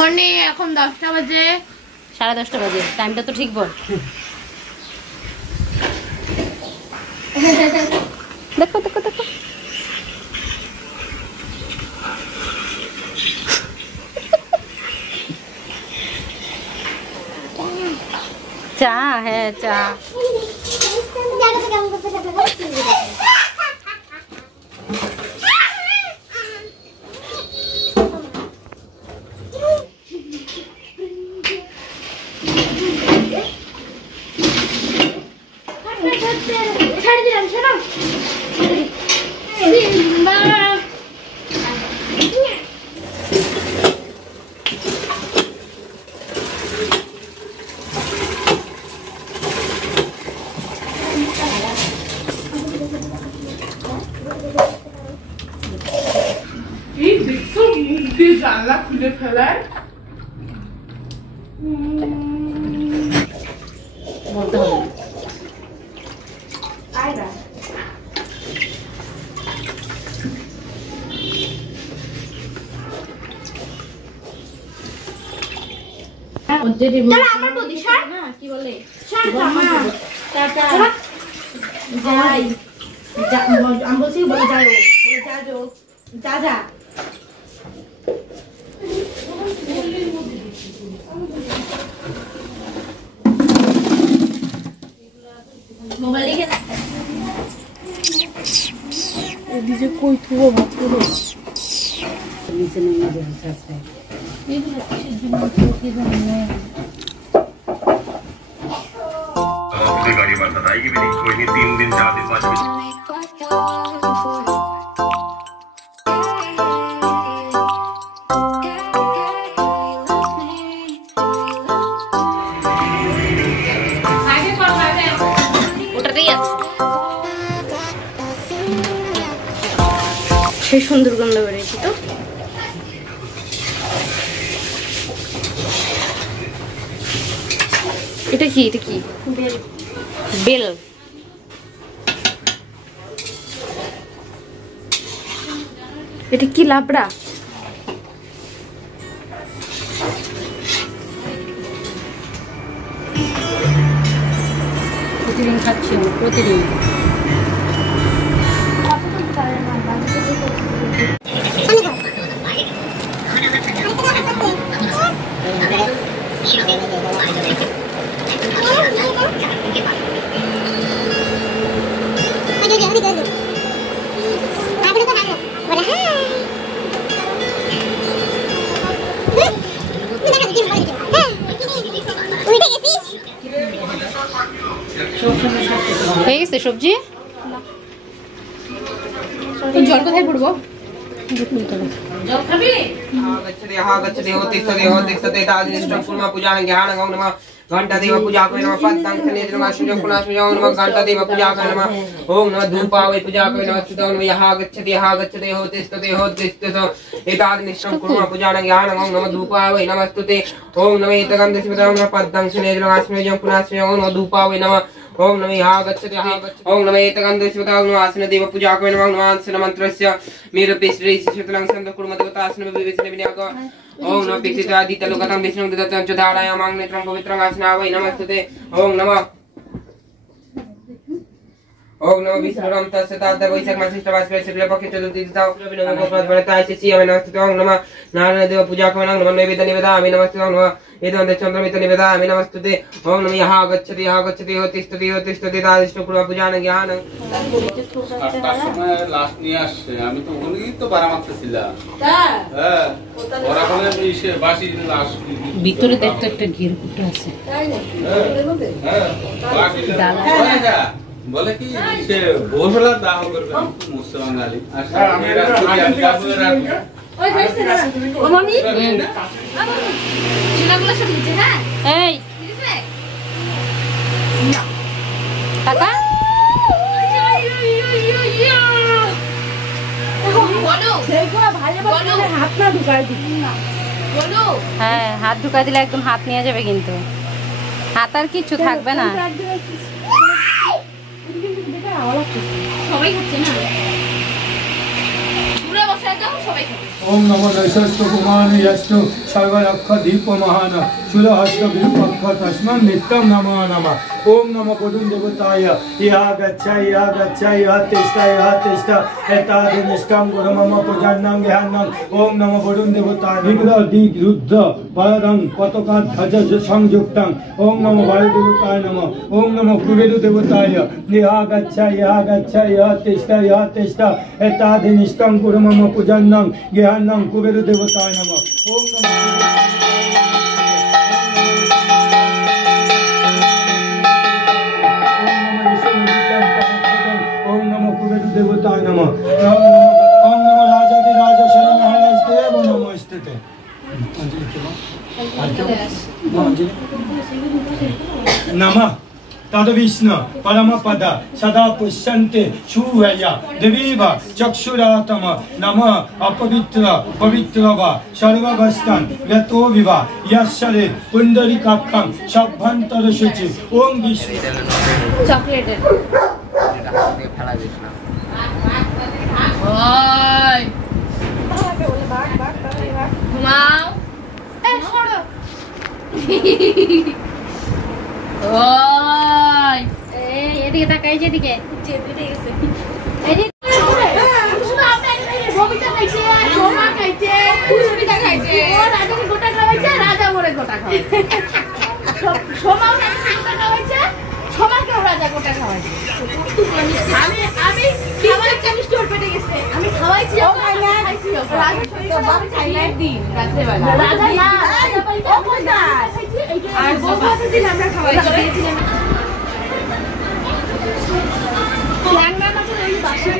Morning, এখন 10টা বাজে, 10:30 বাজে। টাইমটা তো ঠিক বল। দেখো দেখো দেখো, চা। হ্যাঁ চা। জানলা খুলে ফেলায় বলতে হবে। কি বলে আমি বলছি বলে যাই, বলে যা যা। মোবাইল লিখে এদিকে কই থুবো ভাত করো নিচে নেমে যাচ্ছে আছে এগুলো কিসের জন্য কি জানি आपकी गाड़ी बात बताएगी भी नहीं, कोई नहीं 3 दिन 4 दिन 5 दिन। ওটাতেই আছে। সেই সুন্দর গন্ধ বেরিয়েছে তো। এটা কি? এটা কি? বেল। এটা কি লাবড়া? প্রতিদিন খাচ্ছি, প্রতিদিন। হয়ে গেছে সবজি? জল কোথায় পড়বো? জল খাবি? घंटा देव पूजा को नमः पद्मं सने नमः शिवं पुनाश्मयो नमः घंटा देव पूजा को नमः ओम नमः धूपावै पूजा को नमः सुदं यः गच्छति होतिष्ठते एताद निष्ठं कुर्मः पूजानं ज्ञानं ओम नमः धूपावै नमस्तुते ओम नमः एतगं देवं नमः पद्मं सने नमः शिवं पुनाश्मयो नमः धूपावै नमः ओम नमः यः गच्छति ओम नमः एतगं देवं नमः आसन देव पूजा को नमः आसन मंत्रस्य मेरुपेश्वरी शिशुतलं संत कुर्मः देवता आसन विवेचन विनायक ओम नमः पितृआदित्य लोकतं विष्णु दत्तं च धारायामां नेत्रं पवित्रं आसनावै नमस्ते ओम नमः विष्णुरं तस्य तात् वैशाख मासस्य वासरे शुक्ल पक्षे चतुर्थी तिथौ नमः भगवताय शिष्याय नमस्ते ओम नमः नारायण देव पूजा को नमः नैवेद्य निवेदयामि नमस्ते ओम नमः एतं चन्द्रमित निवेदयामि नमस्ते ओम नमः यः गच्छति होतिष्ठते तादिष्टं कुर्मः पूजानं ज्ञानं আটটার সময় লাস্ট নিয়ে আসছে, আমি তো ওখানেই তো বাড়া মারতেছিলাম। হ্যাঁ ওরা বলে এসে বাসি লাস্ট ভিতরে দেখতে একটা ঘির কুটো আছে। বলে কি সে ভোরবেলা দাহ করবে মুসা বাঙালি। এই কাকা হ্যাঁ হাত ঢুকা দিলে একদম হাত নিয়ে যাবে, কিন্তু হাত আর কিচ্ছু থাকবে না। সবাই খাচ্ছে না, দূরে বসে ओम नमो नैषस्तु कुमार यस्तु सर्वरक्ष दीप महान सुरहस्त विरूपक्ष तस्मन् नित्यं नमो नमः। ओम नमो वरुण देवताय यः गच्छ यः तिष्ठ एतादृष्टं गुरु मम पूजनं ज्ञानं। ओम नमो वरुण देवताय विग्रह दिग् रुद्र वरदं पताका ध्वज संयुक्तं। ओम नमो वायु देवताय नमः। ओम नमो कुबेर देवताय यः गच्छ यः तिष्ठ एतादृष्टं गुरु मम पूजनं ज्ञानं कुबेर देवताय नमः। ओम नमो देवताय नमः। ओम नमो राजाधिराज शनि महाराज देव नमस्ते। नमः तद विष्णु परम पद सदा पुष्यन्ते सुवया देवीव चक्षुरातम नमः अपवित्र पवित्र वा सर्ववस्थान यतो विवा यशरे पुंडरीकाक्षं सभ्यंतर शुचि। ओम विष्णु चॉकलेट ফেলা দিস না। ওই ঘুমাও ওই এদিকে তাকাই যেদিকে যেদিকে গেছে এদিকে শুনো আপনি ভবিতা খাইছে সোনা খাইছে পুষ্পিতা খাইছে ও রাজাকে গোটা খাওয়াইছে রাজা মোরে গোটা খাওয়াইছে সোমাও গোটা খাওয়াইছে সোমাকে রাজা গোটা খাওয়াইছে আমি খাওয়াইছি আমি স্টোর পেটে গেছে আমি খাওয়াইছি ও খাইছি রাজা শরীর বাপ খাইলাই দিন রাতে বেলা রাজা না রাজা বলতে ও কোনটা আর বউভাতে দিন আমরা খাওয়াইছি দিয়েছিলাম ল্যাংড়া মাছের ওই বাসা